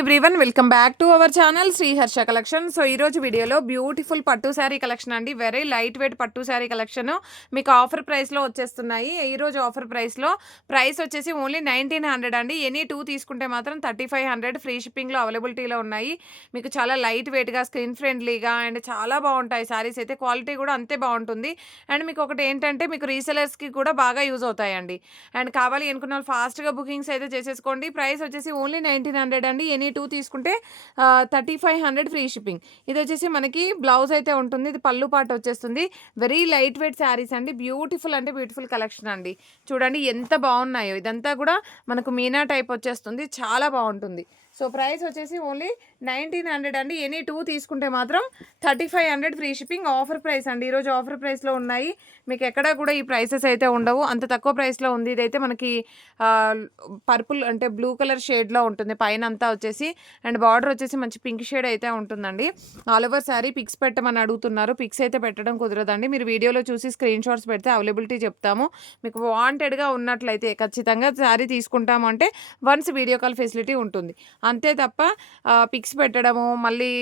Everyone welcome back to our channel Sri Harsha collection. So ఈరోజు వీడియోలో beautiful pattu sari collection అండి. Very light weight pattu sari collection మీకు offer ప్రైస్లో వచ్చేస్తున్నాయి. ఈరోజు ఆఫర్ ప్రైస్ వచ్చేసి ఓన్లీ 1900 అండి. ఎనీ 2 తీసుకుంటే మాత్రం 3500 ఫ్రీ షిప్పింగ్లో అవైలబిలిటీలో ఉన్నాయి. మీకు చాలా లైట్ వెయిట్గా స్క్రీన్ ఫ్రెండ్లీగా అండ్ చాలా బాగుంటాయి శారీస్ అయితే. క్వాలిటీ కూడా అంతే బాగుంటుంది. అండ్ మీకు ఒకటి ఏంటంటే మీకు రీసెలర్స్కి కూడా బాగా యూజ్ అవుతాయండి. అండ్ కావాలి అనుకున్న వాళ్ళు ఫాస్ట్గా బుకింగ్స్ అయితే చేసేసుకోండి. ప్రైస్ వచ్చేసి ఓన్లీ 1900 అండి. ఎనీ 2 తీసుకుంటే 3500 ఫ్రీ షిప్పింగ్. ఇది వచ్చేసి మనకి బ్లౌజ్ అయితే ఉంటుంది. ఇది పళ్ళు పాటు వచ్చేస్తుంది. వెరీ లైట్ వెయిట్ శారీస్ అండి. బ్యూటిఫుల్ అంటే బ్యూటిఫుల్ కలెక్షన్ అండి. చూడండి ఎంత బాగున్నాయో. ఇదంతా కూడా మనకు మీనా టైప్ వచ్చేస్తుంది. చాలా బాగుంటుంది. సో ప్రైస్ వచ్చేసి ఓన్లీ 1900 అండి. ఎనీ 2 తీసుకుంటే మాత్రం 3500 ఫ్రీ షిప్పింగ్. ఆఫర్ ప్రైస్ అండి. ఈరోజు ఆఫర్ ప్రైస్లో ఉన్నాయి. మీకు ఎక్కడ కూడా ఈ ప్రైసెస్ అయితే ఉండవు. అంత తక్కువ ప్రైస్లో ఉంది. ఇదైతే మనకి పర్పుల్ అంటే బ్లూ కలర్ షేడ్లో ఉంటుంది పైన అంతా వచ్చేసి. అండ్ బార్డర్ వచ్చేసి మంచి పింక్ షేడ్ అయితే ఉంటుందండి. ఆల్ ఓవర్ శారీ పిక్స్ పెట్టమని అడుగుతున్నారు. పిక్స్ అయితే పెట్టడం కుదరదండి. మీరు వీడియోలో చూసి స్క్రీన్ షాట్స్ పెడితే అవైలబిలిటీ చెప్తాము. మీకు వాంటెడ్గా ఉన్నట్లయితే ఖచ్చితంగా శారీ తీసుకుంటాము అంటే వన్స్ వీడియో కాల్ ఫెసిలిటీ ఉంటుంది. అంతే తప్ప పిక్స్ పెట్టడము మళ్ళీ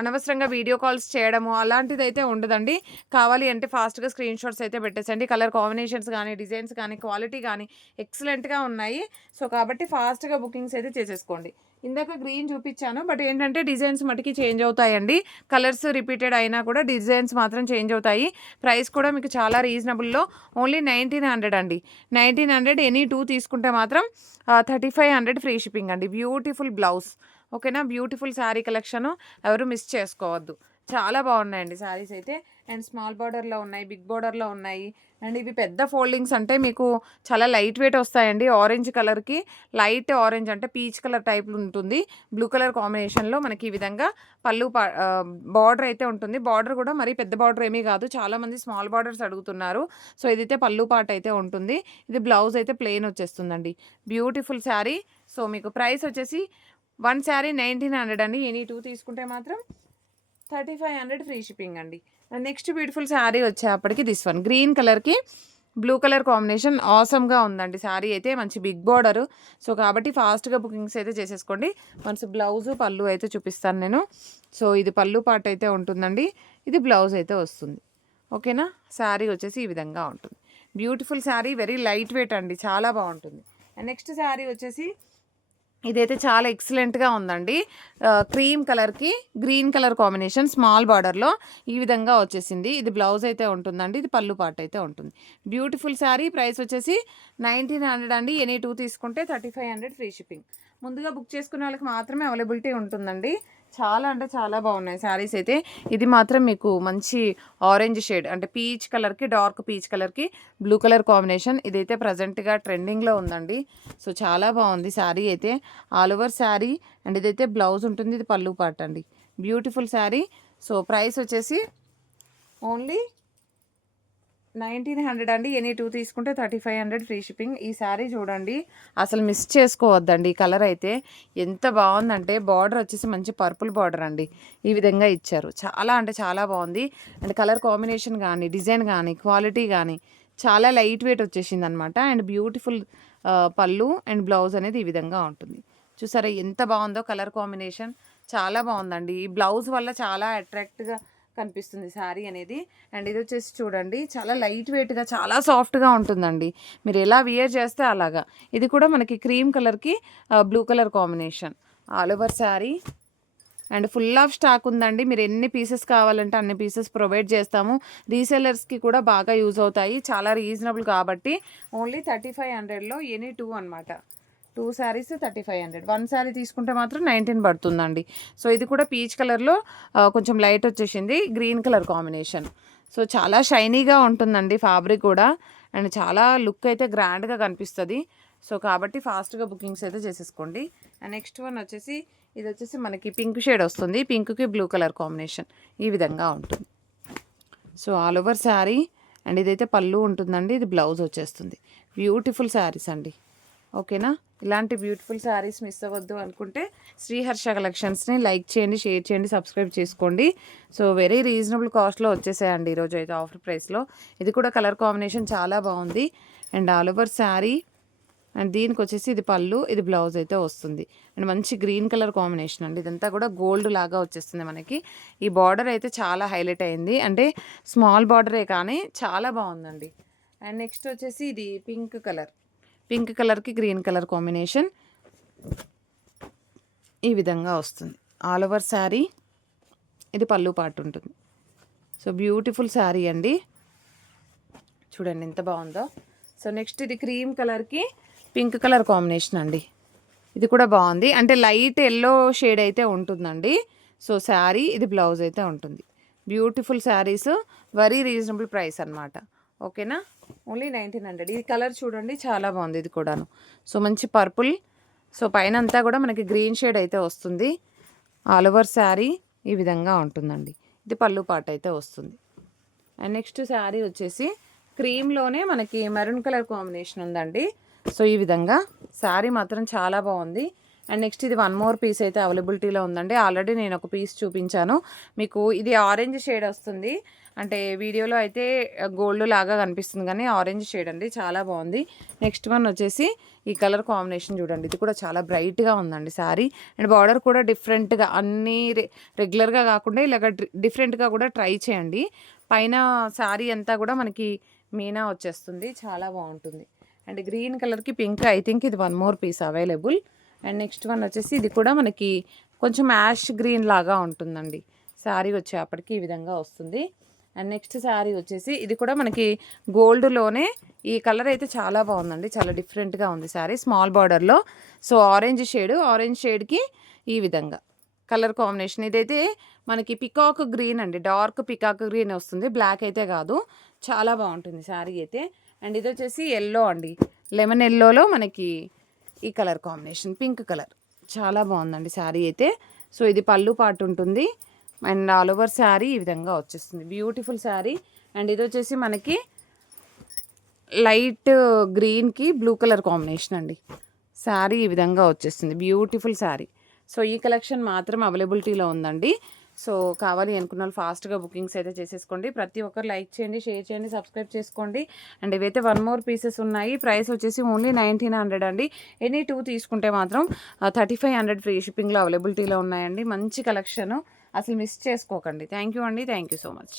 అనవసరంగా వీడియో కాల్స్ చేయడము అలాంటిది అయితే ఉండదండి. కావాలి అంటే ఫాస్ట్గా స్క్రీన్ షాట్స్ అయితే పెట్టేసండి. కలర్ కాంబినేషన్స్ కానీ డిజైన్స్ కానీ క్వాలిటీ కానీ ఎక్సలెంట్గా ఉన్నాయి. సో కాబట్టి ఫాస్ట్గా బుకింగ్స్ అయితే చేసేసుకోండి. ఇందాక గ్రీన్ చూపించాను బట్ ఏంటంటే డిజైన్స్ మటుకి చేంజ్ అవుతాయండి. కలర్స్ రిపీటెడ్ అయినా కూడా డిజైన్స్ మాత్రం చేంజ్ అవుతాయి. ప్రైస్ కూడా మీకు చాలా రీజనబుల్లో ఓన్లీ 1900 అండి. 1900 ఎనీ 2 తీసుకుంటే మాత్రం 3500 ఫ్రీ షిప్పింగ్ అండి. బ్యూటిఫుల్ బ్లౌజ్ ఓకేనా. బ్యూటిఫుల్ శారీ కలెక్షను ఎవరు మిస్ చేసుకోవద్దు. చాలా బాగున్నాయండి శారీస్ అయితే. అండ్ స్మాల్ బార్డర్లో ఉన్నాయి, బిగ్ బార్డర్లో ఉన్నాయి. అండ్ ఇవి పెద్ద ఫోల్డింగ్స్ అంటే మీకు చాలా లైట్ వెయిట్ వస్తాయండి. ఆరెంజ్ కలర్కి లైట్ ఆరెంజ్ అంటే పీచ్ కలర్ టైప్ ఉంటుంది. బ్లూ కలర్ కాంబినేషన్లో మనకి ఈ విధంగా పళ్ళు బార్డర్ అయితే ఉంటుంది. బార్డర్ కూడా మరీ పెద్ద బార్డర్ ఏమీ కాదు. చాలామంది స్మాల్ బార్డర్స్ అడుగుతున్నారు. సో ఇదైతే పళ్ళు పార్ట్ అయితే ఉంటుంది. ఇది బ్లౌజ్ అయితే ప్లెయిన్ వచ్చేస్తుందండి. బ్యూటిఫుల్ శారీ. సో మీకు ప్రైస్ వచ్చేసి వన్ శారీ 1900 అండి. ఎనీ 2 తీసుకుంటే మాత్రం 3500 ఫ్రీ షిప్పింగ్ అండి. నెక్స్ట్ బ్యూటిఫుల్ శారీ వచ్చేప్పటికి దిస్ వన్ గ్రీన్ కలర్కి బ్లూ కలర్ కాంబినేషన్ ఆసమ్గా ఉందండి. శారీ అయితే మంచి బిగ్ బార్డరు. సో కాబట్టి ఫాస్ట్గా బుకింగ్స్ అయితే చేసేసుకోండి. వన్స్ బ్లౌజు పళ్ళు అయితే చూపిస్తాను నేను. సో ఇది పళ్ళు పార్ట్ అయితే ఉంటుందండి. ఇది బ్లౌజ్ అయితే వస్తుంది ఓకేనా. శారీ వచ్చేసి ఈ విధంగా ఉంటుంది. Beautiful sari. Very light wait అండి. చాలా బాగుంటుంది. నెక్స్ట్ శారీ వచ్చేసి ఇదైతే చాలా ఎక్సలెంట్గా ఉందండి. క్రీమ్ కలర్కి గ్రీన్ కలర్ కాంబినేషన్ స్మాల్ బార్డర్లో ఈ విధంగా వచ్చేసింది. ఇది బ్లౌజ్ అయితే ఉంటుందండి. ఇది పళ్ళు పార్ట్ అయితే ఉంటుంది. బ్యూటిఫుల్ శారీ. ప్రైస్ వచ్చేసి 1900 అండి. ఎనీ 2 తీసుకుంటే 3500 ఫ్రీ షిప్పింగ్. ముందుగా బుక్ చేసుకునే వాళ్ళకి మాత్రమే అవైలబిలిటీ ఉంటుందండి. చాలా అంటే చాలా బాగున్నాయి శారీస్ అయితే. ఇది మాత్రం మీకు మంచి ఆరెంజ్ షేడ్ అంటే పీచ్ కలర్కి డార్క్ పీచ్ కలర్కి బ్లూ కలర్ కాంబినేషన్. ఇదైతే ప్రజెంట్గా ట్రెండింగ్లో ఉందండి. సో చాలా బాగుంది శారీ అయితే. ఆల్ ఓవర్ శారీ అండ్ ఇదైతే బ్లౌజ్ ఉంటుంది. ఇది పళ్ళు పార్ట్ అండి. బ్యూటిఫుల్ శారీ. సో ప్రైస్ వచ్చేసి ఓన్లీ 1900 అండి. ఎనీ 2 తీసుకుంటే 3500 ఫ్రీ షిప్పింగ్. ఈ శారీ చూడండి అసలు మిస్ చేసుకోవద్దండి. ఈ కలర్ అయితే ఎంత బాగుందంటే బార్డర్ వచ్చేసి మంచి పర్పుల్ బార్డర్ అండి. ఈ విధంగా ఇచ్చారు. చాలా అంటే చాలా బాగుంది. అండ్ కలర్ కాంబినేషన్ కానీ డిజైన్ కానీ క్వాలిటీ కానీ చాలా లైట్ వెయిట్ వచ్చేసింది అనమాట. అండ్ బ్యూటిఫుల్ పళ్ళు అండ్ బ్లౌజ్ అనేది ఈ విధంగా ఉంటుంది. చూసారా ఎంత బాగుందో కలర్ కాంబినేషన్. చాలా బాగుందండి. ఈ బ్లౌజ్ వల్ల చాలా అట్రాక్ట్గా కనిపిస్తుంది శారీ అనేది. అండ్ ఇది వచ్చేసి చూడండి చాలా లైట్ వెయిట్గా చాలా సాఫ్ట్గా ఉంటుందండి. మీరు ఎలా వియర్ చేస్తే అలాగా. ఇది కూడా మనకి క్రీమ్ కలర్కి blue colour combination all over sari. And full of stock ఉందండి. మీరు ఎన్ని పీసెస్ కావాలంటే అన్ని పీసెస్ ప్రొవైడ్ చేస్తాము. రీసెలర్స్కి కూడా బాగా యూజ్ అవుతాయి. చాలా రీజనబుల్ కాబట్టి ఓన్లీ 3500లో ఎనీ 2 అనమాట. 2 శారీస్ 3500. 1 శారీ తీసుకుంటే మాత్రం 19 పడుతుందండి. సో ఇది కూడా పీచ్ కలర్లో కొంచెం లైట్ వచ్చేసింది. Green colour combination. సో చాలా షైనీగా ఉంటుందండి ఫ్యాబ్రిక్ కూడా. అండ్ చాలా లుక్ అయితే గ్రాండ్గా కనిపిస్తుంది. సో కాబట్టి ఫాస్ట్గా బుకింగ్స్ అయితే చేసేసుకోండి. అండ్ నెక్స్ట్ వన్ వచ్చేసి ఇది వచ్చేసి మనకి పింక్ షేడ్ వస్తుంది. పింక్కి బ్లూ కలర్ కాంబినేషన్ ఈ విధంగా ఉంటుంది. So all over sari and ఇదైతే పళ్ళు ఉంటుందండి. ఇది బ్లౌజ్ వచ్చేస్తుంది. బ్యూటిఫుల్ శారీస్ అండి ఓకేనా. ఇలాంటి బ్యూటిఫుల్ శారీస్ మిస్ అవ్వద్దు అనుకుంటే శ్రీహర్ష కలెక్షన్స్ని లైక్ చేయండి, షేర్ చేయండి, సబ్స్క్రైబ్ చేసుకోండి. సో వెరీ రీజనబుల్ కాస్ట్లో వచ్చేసాయండి ఈరోజు అయితే ఆఫర్ ప్రైస్లో. ఇది కూడా కలర్ కాంబినేషన్ చాలా బాగుంది. And all over sari and దీనికి వచ్చేసి ఇది పళ్ళు, ఇది బ్లౌజ్ అయితే వస్తుంది. అండ్ మంచి గ్రీన్ కలర్ కాంబినేషన్ అండి. ఇదంతా కూడా గోల్డ్ లాగా వచ్చేస్తుంది మనకి. ఈ బార్డర్ అయితే చాలా హైలైట్ అయింది. అంటే స్మాల్ బార్డరే కానీ చాలా బాగుందండి. అండ్ నెక్స్ట్ వచ్చేసి ఇది పింక్ కలర్కి గ్రీన్ కలర్ కాంబినేషన్ ఈ విధంగా వస్తుంది. ఆల్ ఓవర్ శారీ ఇది పళ్ళు పార్ట్ ఉంటుంది. సో బ్యూటిఫుల్ శారీ అండి, చూడండి ఎంత బాగుందో. సో నెక్స్ట్ ఇది క్రీమ్ కలర్కి పింక్ కలర్ కాంబినేషన్ అండి. ఇది కూడా బాగుంది. అంటే లైట్ ఎల్లో షేడ్ అయితే ఉంటుందండి. సో శారీ ఇది బ్లౌజ్ అయితే ఉంటుంది. Beautiful saris, very reasonable price అనమాట. ఓకేనా, ఓన్లీ 1900. ఈ కలర్ చూడండి చాలా బాగుంది ఇది కూడాను. సో మంచి పర్పుల్, సో పైన అంతా కూడా మనకి గ్రీన్ షేడ్ అయితే వస్తుంది. ఆల్ ఓవర్ శారీ ఈ విధంగా ఉంటుందండి. ఇది పళ్ళు పాట అయితే వస్తుంది. అండ్ నెక్స్ట్ శారీ వచ్చేసి క్రీమ్లోనే మనకి మెరూన్ కలర్ కాంబినేషన్ ఉందండి. సో ఈ విధంగా శారీ మాత్రం చాలా బాగుంది. అండ్ నెక్స్ట్ ఇది వన్ మోర్ పీస్ అయితే అవైలబిలిటీలో ఉందండి. ఆల్రెడీ నేను ఒక పీస్ చూపించాను మీకు. ఇది ఆరెంజ్ షేడ్ వస్తుంది. అంటే వీడియోలో అయితే గోల్డ్ లాగా కనిపిస్తుంది కానీ ఆరెంజ్ షేడ్ అండి, చాలా బాగుంది. నెక్స్ట్ వన్ వచ్చేసి ఈ కలర్ కాంబినేషన్ చూడండి, ఇది కూడా చాలా బ్రైట్గా ఉందండి శారీ. అండ్ బార్డర్ కూడా డిఫరెంట్గా, అన్నీ రెగ్యులర్గా కాకుండా ఇలాగ డిఫరెంట్గా కూడా ట్రై చేయండి. పైన శారీ అంతా కూడా మనకి మీనా వచ్చేస్తుంది, చాలా బాగుంటుంది. అండ్ గ్రీన్ కలర్కి పింక్, ఐ థింక్ ఇది one more piece available. And next one వచ్చేసి ఇది కూడా మనకి కొంచెం యాష్ గ్రీన్ లాగా ఉంటుందండి. శారీ వచ్చేప్పటికి ఈ విధంగా వస్తుంది. అండ్ నెక్స్ట్ శారీ వచ్చేసి ఇది కూడా మనకి గోల్డ్లోనే, ఈ కలర్ అయితే చాలా బాగుందండి, చాలా డిఫరెంట్గా ఉంది శారీ, స్మాల్ బార్డర్లో. సో ఆరెంజ్ షేడ్కి ఈ విధంగా కలర్ కాంబినేషన్. ఇదైతే మనకి పికాక్ గ్రీన్ అండి, డార్క్ పికాక్ గ్రీన్ వస్తుంది, బ్లాక్ అయితే కాదు. చాలా బాగుంటుంది శారీ అయితే. అండ్ ఇది వచ్చేసి ఎల్లో అండి, లెమన్ ఎల్లోలో మనకి ఈ కలర్ కాంబినేషన్ పింక్ కలర్, చాలా బాగుందండి శారీ అయితే. సో ఇది పళ్ళు పార్ట్ ఉంటుంది. అండ్ ఆల్ ఓవర్ శారీ ఈ విధంగా వచ్చేస్తుంది, బ్యూటిఫుల్ శారీ. అండ్ ఇది వచ్చేసి మనకి లైట్ గ్రీన్కి బ్లూ కలర్ కాంబినేషన్ అండి. శారీ ఈ విధంగా వచ్చేస్తుంది, బ్యూటిఫుల్ శారీ. సో ఈ కలెక్షన్ మాత్రం అవైలబిలిటీలో ఉందండి. సో కావాలి అనుకున్న వాళ్ళు ఫాస్ట్గా బుకింగ్స్ అయితే చేసేసుకోండి. ప్రతి ఒక్కరు లైక్ చేయండి, షేర్ చేయండి, సబ్స్క్రైబ్ చేసుకోండి. అండ్ ఇవైతే వన్ మోర్ పీసెస్ ఉన్నాయి. ప్రైస్ వచ్చేసి ఓన్లీ 1900 అండి. ఎనీ 2 తీసుకుంటే మాత్రం 3500 ఫ్రీ షిప్పింగ్లో అవైలబిలిటీలో ఉన్నాయండి. మంచి కలెక్షన్, అసలు మిస్ చేసుకోకండి. థ్యాంక్ యూ అండి, థ్యాంక్ యూ సో మచ్.